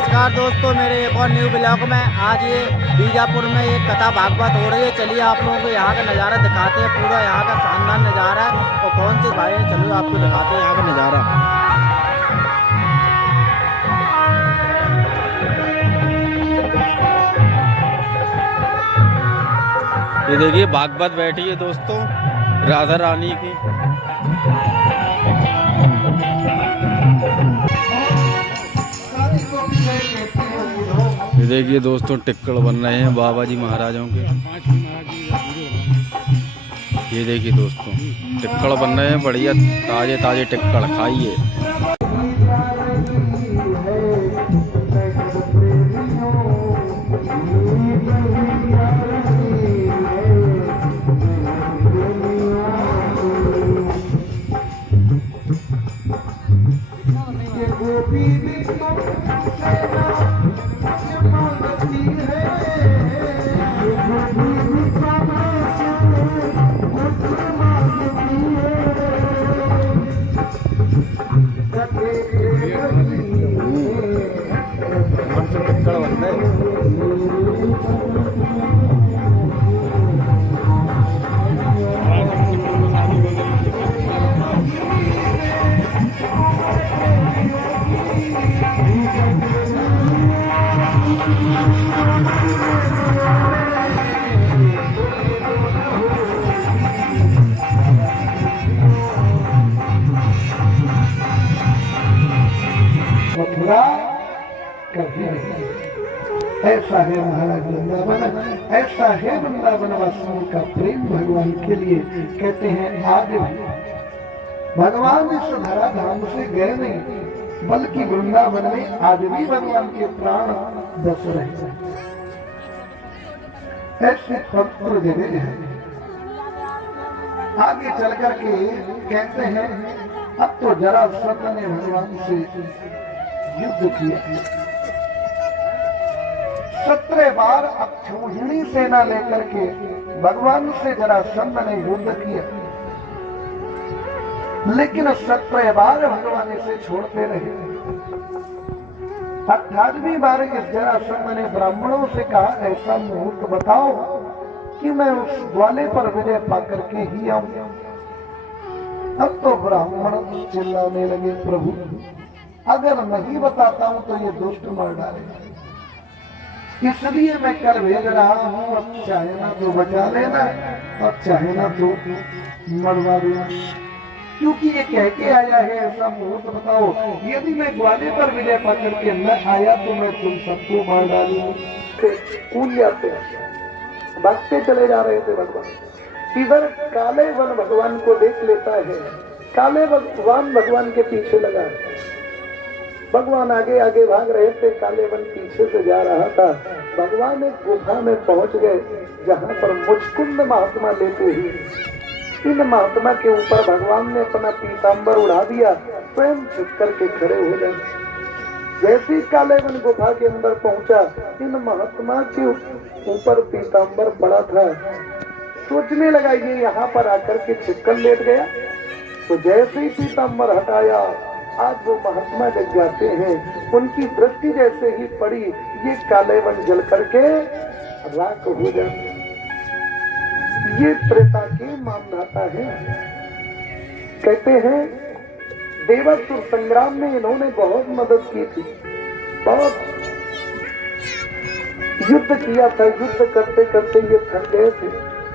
नमस्कार दोस्तों, मेरे एक और न्यू ब्लॉग में आज ये बीजापुर में एक कथा भागवत हो रही है। चलिए आप लोगों को यहाँ का नज़ारा दिखाते हैं। पूरा यहाँ का शानदार नज़ारा है और कौन सी भाई है, चलो आपको दिखाते हैं यहाँ का नज़ारा। ये देखिए भागवत बैठी है दोस्तों, राधा रानी की। ये देखिए दोस्तों टिक्कड़ बन रहे हैं बाबा जी महाराजों के। ये देखिए दोस्तों टिक्कड़ बन रहे हैं, बढ़िया ताजे ताजे टिक्कड़ खाइए। मथुरा कभी नहीं। ऐसा है महाराज वृंदावन, ऐसा है वृंदावन वासियों का प्रेम भगवान के लिए। कहते हैं आज भगवान इस धरा धाम से गए नहीं, बल्कि वृंदावन में आज भी भगवान के प्राण बस रहे। ऐसे पवित्र जगह है। आगे चल करके कहते हैं अब तो जरासंध ने भगवान से युद्ध किया। 17 बार अक्षौहिणी सेना लेकर के भगवान से जरासंध ने युद्ध किया, लेकिन 17 बार भगवान इसे छोड़ते रहे। 18वीं बार इस जरासंध ने ब्राह्मणों से कहा ऐसा मुहूर्त बताओ कि मैं उस ग्वाले पर विजय पाकर के ही आऊं। अब तो ब्राह्मण चिल्लाने लगे, प्रभु अगर नहीं बताता हूं तो ये दुष्ट मार डालेगा, इसलिए मैं कर भेज रहा हूं। अब चाहे ना तो बचा लेना और चाहे ना तो मरवा देना, क्योंकि ये कह के आया है ऐसा मुहूर्त बताओ। यदि मैं ग्वाले पर विजय पाकर के न आया तो मैं तुम सबको मार डालूंगा। कूद जाते भागते चले जा रहे थे भगवान। इधर काले वन भगवान को देख लेता है, काले भगवान भगवान के पीछे लगा है। भगवान आगे आगे भाग रहे थे, काले वन पीछे से जा रहा था। भगवान एक गुफा में पहुंच गए जहां पर मुचकुंद महात्मा लेटे हुए। इन महात्मा के ऊपर भगवान ने अपना पीताम्बर उड़ा दिया, स्वयं झुक करके खड़े हो गए। जैसे ही काले वन गुफा के अंदर पहुंचा, इन महात्मा के ऊपर पीताम्बर पड़ा था। सोचने लगा ये यहाँ पर आकर के छिपकर लेट गया। तो जैसे ही पीताम्बर हटाया, आज वो महात्मा जग जाते हैं। उनकी दृष्टि जैसे ही पड़ी, ये काले वन जल करके राख हो जाते। ये त्रेता के मानदाता है। कहते हैं देवासुर संग्राम में इन्होंने बहुत मदद की थी, बहुत युद्ध किया था। युद्ध करते करते ये थक गए थे।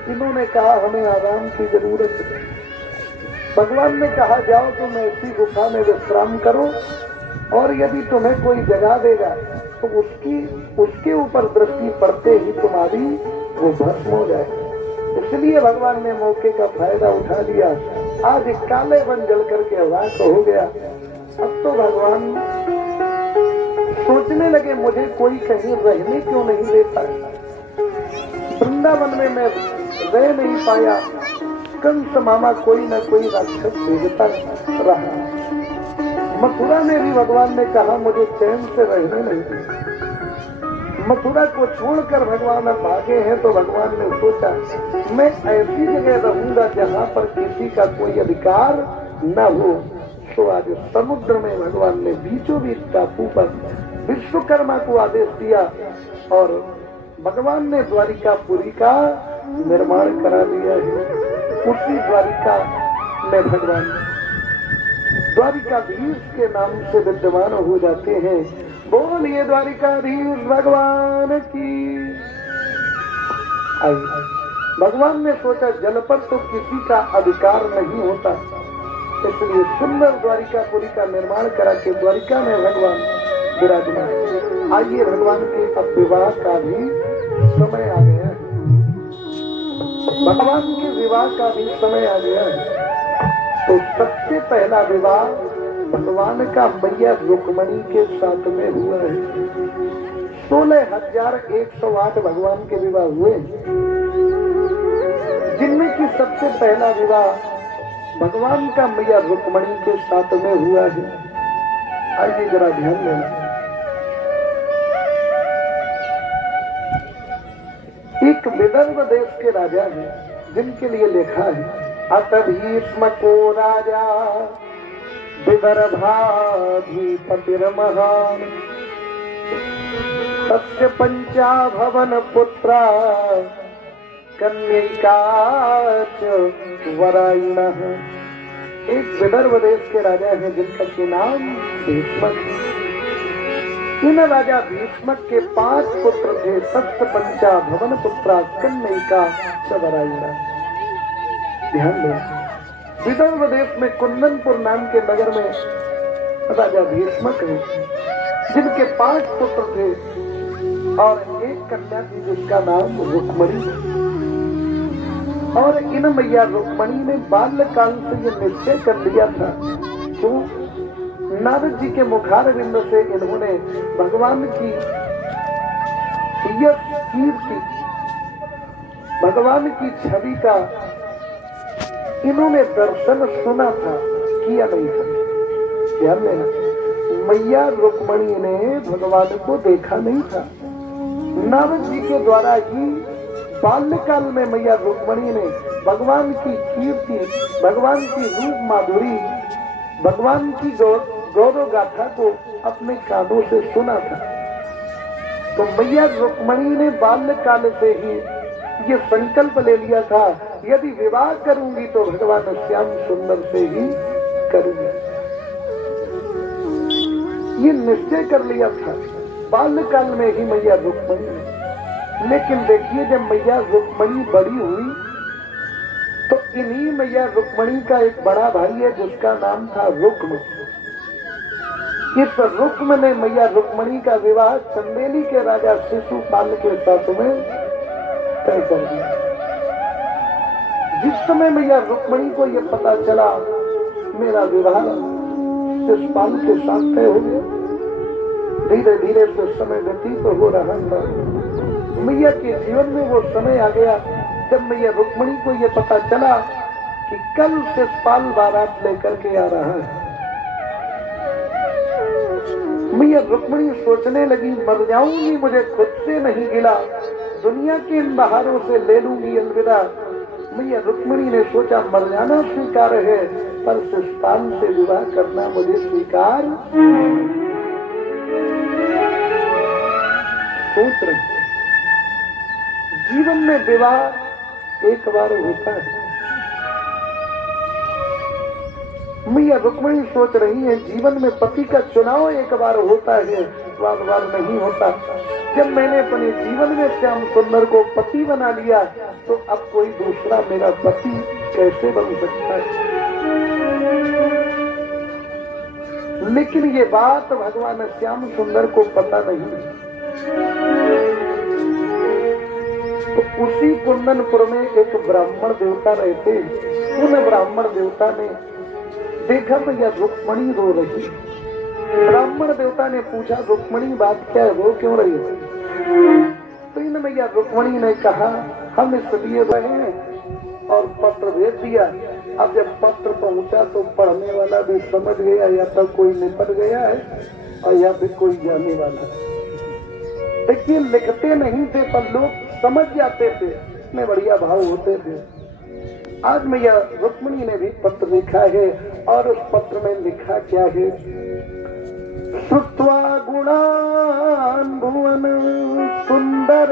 इन्होंने कहा हमें आराम की जरूरत है। भगवान ने कहा जाओ तुम ऐसी गुफा में विश्राम करो, और यदि तुम्हें कोई जगा देगा तो उसके ऊपर दृष्टि पड़ते ही तुम्हारी वो भस्म हो जाए। इसलिए भगवान ने मौके का फायदा उठा लिया। आज काले वन जल करके राख हो गया। अब तो भगवान सोचने लगे मुझे कोई कहीं रहने क्यों नहीं देता। वृंदावन में मैं रह नहीं पाया, कंस मामा कोई न कोई राक्षस भेजता रहा। मथुरा में भी भगवान ने कहा मुझे चैन से रहने नहीं दिया। मथुरा को छोड़कर भगवान अब भागे हैं, तो भगवान ने सोचा मैं ऐसी जगह रहूंगा जहाँ पर किसी का कोई अधिकार न हो। तो आज समुद्र में भगवान ने बीचों बीच टापू पर विश्वकर्मा को आदेश दिया और भगवान ने द्वारिकापुरी का निर्माण करा दिया है। उसी द्वारिका में भगवान द्वारिकाधीश के नाम से विद्यमान हो जाते हैं। बोलिए द्वारिकाधीश भगवान की। आइए, भगवान ने सोचा जल पर तो किसी का अधिकार नहीं होता, इसलिए सुंदर द्वारिकापुरी का निर्माण करा के द्वारिका में भगवान विराजमान। आइए, भगवान के अब विवाह का भी समय आ गया है। भगवान के विवाह का भी समय आ गया है। तो सबसे पहला विवाह भगवान का मैया रुक्मणी के साथ में हुआ है। 16,108 भगवान के विवाह हुए, जिनमें की सबसे पहला विवाह भगवान का मैया रुक्मणी के साथ में हुआ है। आइए जरा ध्यान देना। एक विदर्भ देश के राजा हैं, जिनके लिए लिखा है अत भीष्म को राजा विदर्भाधिपतिर्महान् तस्य पंचाभवन पुत्रा कन्यैका च वरायिणः। एक विदर्भ देश के राजा हैं जिनका के नाम भीष्मक है। इन राजा भीष्मक के 5 पुत्र थे। तस्य पंचाभवन पुत्रा कन्यैका च वरायिणः। ध्यान दो, विदर्भ देश में कुंदनपुर नाम के नगर में राजा भीष्मक है, जिनके 5 पुत्र थे और एक कन्या थी जिसका नाम रुक्मणी। और इन मैया रुक्मणी ने बाल्यकाल से ये निश्चय कर लिया था, क्यों? नारद जी के मुखारविंद से इन्होंने भगवान की यश कीर्ति, भगवान की छवि का इन्होंने दर्शन सुना था, किया नहीं था। ध्यान देना, मैया रुक्मणी ने भगवान को देखा नहीं था। नारद जी के द्वारा ही बाल्यकाल में मैया रुक्मणी ने भगवान की कीर्ति, भगवान की रूप माधुरी, भगवान की गौरव गाथा को अपने कानों से सुना था। तो मैया रुक्मणी ने बाल्यकाल से ही ये संकल्प ले लिया था, यदि विवाह करूंगी तो भगवान श्याम सुंदर से ही करूंगी। ये निश्चय कर लिया था बाल्यकाल में ही मैया रुक्मणी ने। लेकिन देखिए, जब मैया रुक्मणी बड़ी हुई तो इन्हीं मैया रुक्मणी का एक बड़ा भाई है जिसका नाम था रुक्म। इस रुक्म ने मैया रुक्मणी का विवाह चंदेली के राजा शिशुपाल के साथ में तय कर दिया। जिस समय मैया रुक्मणी को यह पता चला मेरा विवाह शिशुपाल के साथ तय हो गया, धीरे धीरे से समय व्यतीत तो हो रहा था। मैया के जीवन में वो समय आ गया जब मैया रुक्मणी को यह पता चला कि कल शिशुपाल बारात लेकर के आ रहा है। मैया रुक्मणी सोचने लगी, मर जाऊंगी, मुझे खुद से नहीं गिला, दुनिया के इन बहारों से ले लूंगी अलविदा। मैया रुक्मणी ने सोचा मर जाना स्वीकार है, पर शिशुपाल से विवाह करना मुझे स्वीकार। सोच रही, जीवन में विवाह एक बार होता है। मैया रुक्मणी सोच रही है जीवन में पति का चुनाव एक बार होता है, बार बार नहीं होता। जब मैंने अपने जीवन में श्याम सुंदर को पति बना लिया तो अब कोई दूसरा मेरा पति कैसे बन सकता है। लेकिन ये बात भगवान श्याम सुंदर को पता नहीं। तो उसी कुंदनपुर में एक ब्राह्मण देवता रहते। उन ब्राह्मण देवता ने देखा भैया रुक्मणी रो रही। ब्राह्मण देवता ने पूछा रुक्मणी बात क्या है, रो क्यों रही है? तो इन भैया रुक्मणी ने कहा हम इसलिए रहे हैं और पत्र भेज दिया। अब जब पत्र पहुंचा तो पढ़ने वाला भी समझ गया या तो कोई निपट गया है और या फिर कोई जाने वाला है। देखिए, लिखते नहीं थे पर लोग समझ जाते थे, इतने बढ़िया भाव होते थे। आज मैया रुक्मणी ने भी पत्र लिखा है और उस पत्र में लिखा क्या है? श्रुत्वा गुणान् भुवन सुंदर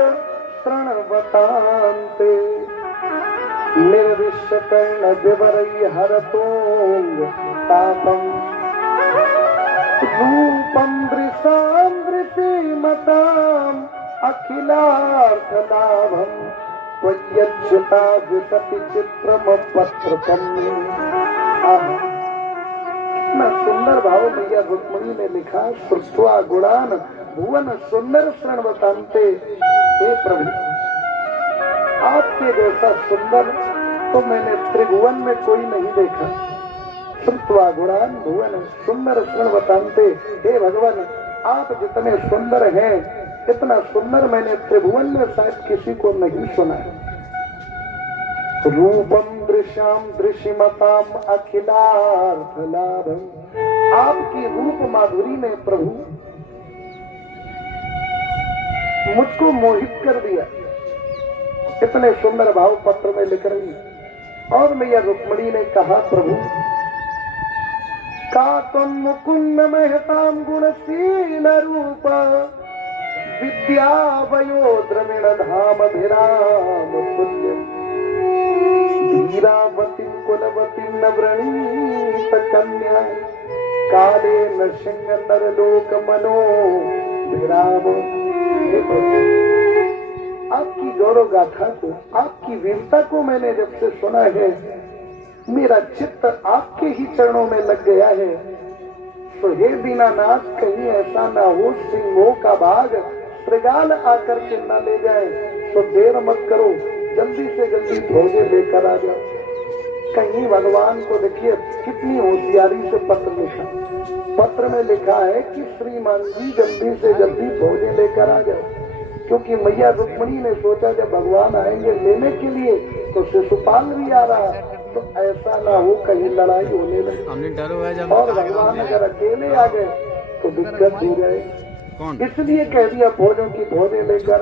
प्रणवतान्ते निर्विश्य कर्ण विवरै हरतोंग तापम् रूपं दृशां दृशिमताम् अखिलार्थलाभम् त्वय्यच्युता विशति चित्रमपत्रकम्। कितना सुंदर भाव मैया रुक्मिणी ने लिखा, श्रुत्वा गुणान भुवन सुंदर श्रणवतान्ते। हे प्रभु, आपके जैसा सुंदर तो मैंने त्रिभुवन में कोई नहीं देखा। श्रुत्वा गुणान भुवन सुंदर श्रणवतान्ते। हे भगवान, आप जितने सुंदर हैं इतना सुंदर मैंने त्रिभुवन में शायद किसी को नहीं सुना है। रूपम दृश्याम दृश्यमताम अखिलार्थ लाभम। आपकी रूप माधुरी ने प्रभु मुझको मोहित कर दिया। इतने सुंदर भाव पत्र में लिख रही। और मैया रुक्मिणी ने कहा, प्रभु का तुम मुकुंद महताम गुणशील रूप विद्या वयो द्रविण धाम भिराम तुल्यम धीरावती कुलवती न व्रणीत कन्या काले न सिंह नरलोक मनो विराम। आपकी गौरव गाथा को, आपकी वीरता को मैंने जब से सुना है, मेरा चित्त आपके ही चरणों में लग गया है। तो हे दीनानाथ, कहीं ऐसा ना हो सिंहों का भाग श्रृगाल आकर के न ले जाए, तो देर मत करो, जल्दी से जल्दी भोगे लेकर आ जाओ। कहीं भगवान को देखिए कितनी होशियारी से पत्र लिखा। पत्र में लिखा है कि श्रीमान जी जल्दी से जल्दी भोगे लेकर आ जाओ, क्योंकि मैया रुक्मिणी ने सोचा जब भगवान आएंगे लेने के लिए तो शिशुपाल भी आ रहा है, तो ऐसा ना हो कहीं लड़ाई होने लगे और भगवान अगर अकेले आ गए तो दिक्कत हो जाए। इसलिए कह दिया भोजों की भोजे लेकर।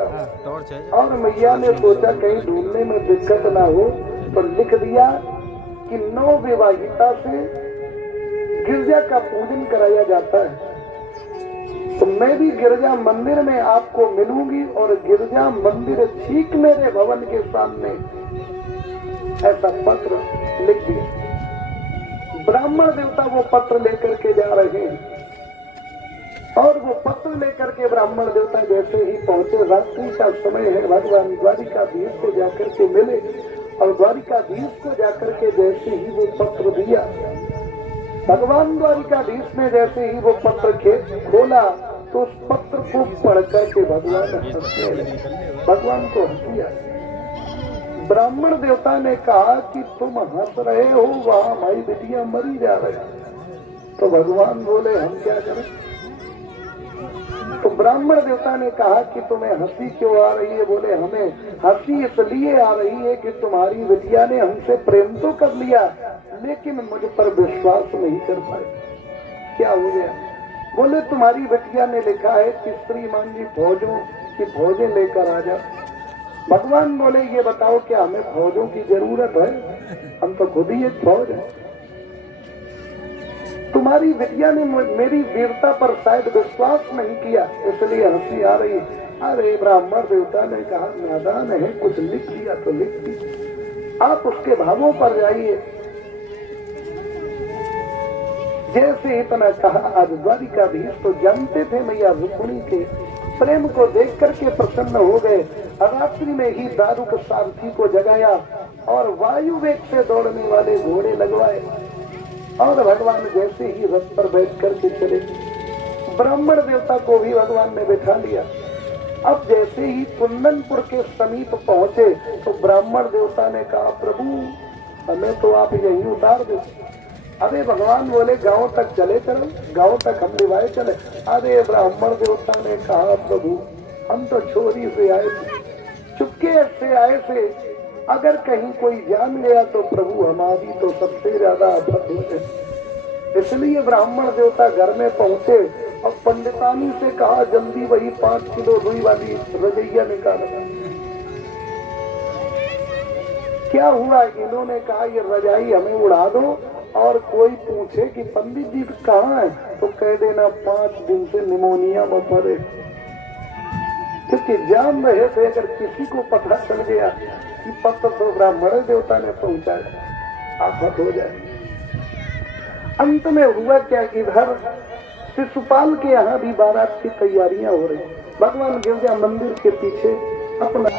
और मैया ने सोचा कहीं ढूंढने में दिक्कत ना हो, तो लिख दिया कि 9 विवाहिता से गिरजा का पूजन कराया जाता है। तो मैं भी गिरजा मंदिर में आपको मिलूंगी और गिरजा मंदिर ठीक मेरे भवन के सामने। ऐसा पत्र लिख दिया। ब्राह्मण देवता वो पत्र लेकर के जा रहे हैं और वो पत्र लेकर के ब्राह्मण देवता जैसे ही पहुंचे, रात्रि का समय है, भगवान द्वारिकाधीश को जाकर के मिले और द्वारिकाधीश को जाकर के जैसे ही वो पत्र दिया, भगवान द्वारिकाधीश ने जैसे ही वो पत्र खोला तो उस पत्र को पढ़ करके भगवान भगवान को हंसी आई। ब्राह्मण देवता ने कहा कि तुम हंस रहे हो, वहां हमारी बिटियां मरी जा रही। तो भगवान बोले हम क्या करें। तो ब्राह्मण देवता ने कहा कि तुम्हें हंसी क्यों आ रही है। बोले हमें हंसी इसलिए आ रही है कि तुम्हारी बिटिया ने हमसे प्रेम तो कर लिया लेकिन मुझ पर विश्वास नहीं कर पाए। क्या हो गया। बोले तुम्हारी बिटिया ने लिखा है कि श्रीमान जी फौजों की फौजें लेकर आ जाओ। भगवान बोले ये बताओ क्या हमें फौजों की जरूरत है, हम तो खुद ही एक फौज है। तुम्हारी बिटिया ने मेरी वीरता पर शायद विश्वास नहीं किया इसलिए हंसी आ रही। अरे ब्राह्मण देवता ने कहा नादान है, कुछ लिख दिया तो लिख दी, आप उसके भावों पर जाइए। जैसे इतना कहा, आज द्वारिकाधीश तो जानते थे मैया रुक्मिणी के प्रेम को देख करके प्रसन्न हो गए। रात्रि में ही दारुक सारथी को जगाया और वायु वेग से दौड़ने वाले घोड़े लगवाए और भगवान जैसे ही रथ पर बैठ करके चले। ब्राह्मण देवता को भी भगवान ने बैठा लिया। अब जैसे ही कुंदनपुर के समीप पहुंचे तो ब्राह्मण देवता ने कहा प्रभु हमें तो आप यहीं उतार दो। अरे भगवान बोले गांव तक चले चलो, गांव तक हम निभाए चले। अरे ब्राह्मण देवता ने कहा प्रभु हम तो चोरी से आए थे, चुपके से आए थे, अगर कहीं कोई जान गया तो प्रभु हमारी तो सबसे ज्यादा आफत हो जाए। इसलिए ब्राह्मण देवता घर में पहुंचे और पंडितानी से कहा जल्दी वही 5 किलो रुई वाली रजैया निकालो। क्या हुआ, इन्होंने कहा ये रजाई हमें उड़ा दो और कोई पूछे कि पंडित जी कहाँ है, तो कह देना 5 दिन से निमोनिया में पड़े। क्योंकि जान रहे थे अगर किसी को पता चल गया कि पत्र तो ब्राह्मण देवता ने पहुंचाया, आफत हो जाए। अंत में हुआ क्या, इधर शिशुपाल के यहाँ भी बारात की तैयारियां हो रही। भगवान गिरजा मंदिर के पीछे अपना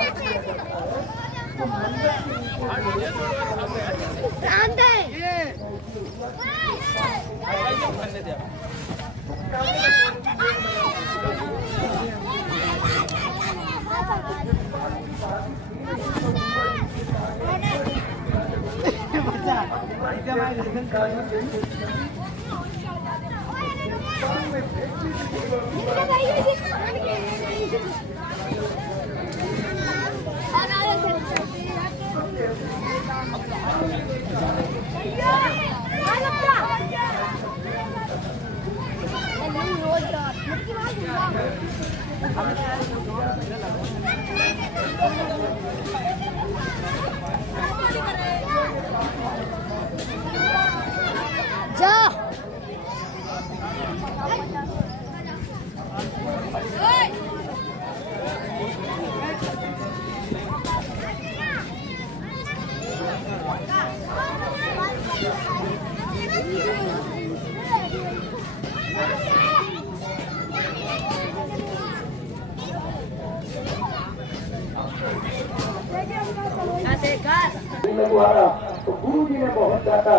लगवाया तो गुरु जी ने बहुत ज्यादा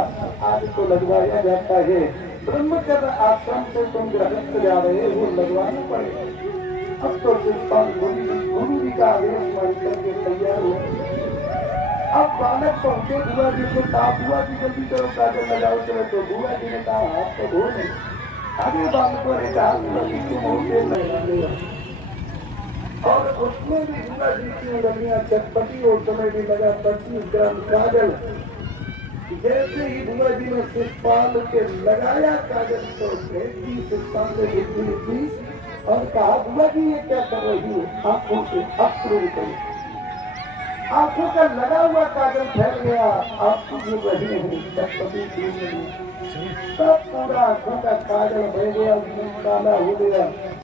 आज को लगवाया जाता है। ब्रह्मचर्य आश्रम से तुम गृहस्थ जा रहे हो, लगवाना पड़ेगा। अब तो शिष्टान गुरु जी का आदेश मान करके तैयार हो। अब बालक पहुंचे, बुआ जी को कहा बुआ जी जल्दी करो काजल लगाओ चलो, तो बुआ जी ने कहा हाथ तो धो नहीं। आगे बालकों ने कहा तुम होते नहीं, और उसमें भी बुआ जी की उंगलियां चटपटी और समय भी लगा 25 ग्राम काजल। जैसे ही बुआ जी ने शिषपाल के लगाया काजल तो शिषपाल ने गिरती थी और कहा बुआ जी ये क्या कर रही हो, आंखों से अश्रु निकले, आंखों का लगा हुआ काजल फैल गया, आपको गिर रही है चटपटी सब पूरा आंखों का काजल बह गया, काला हो गया।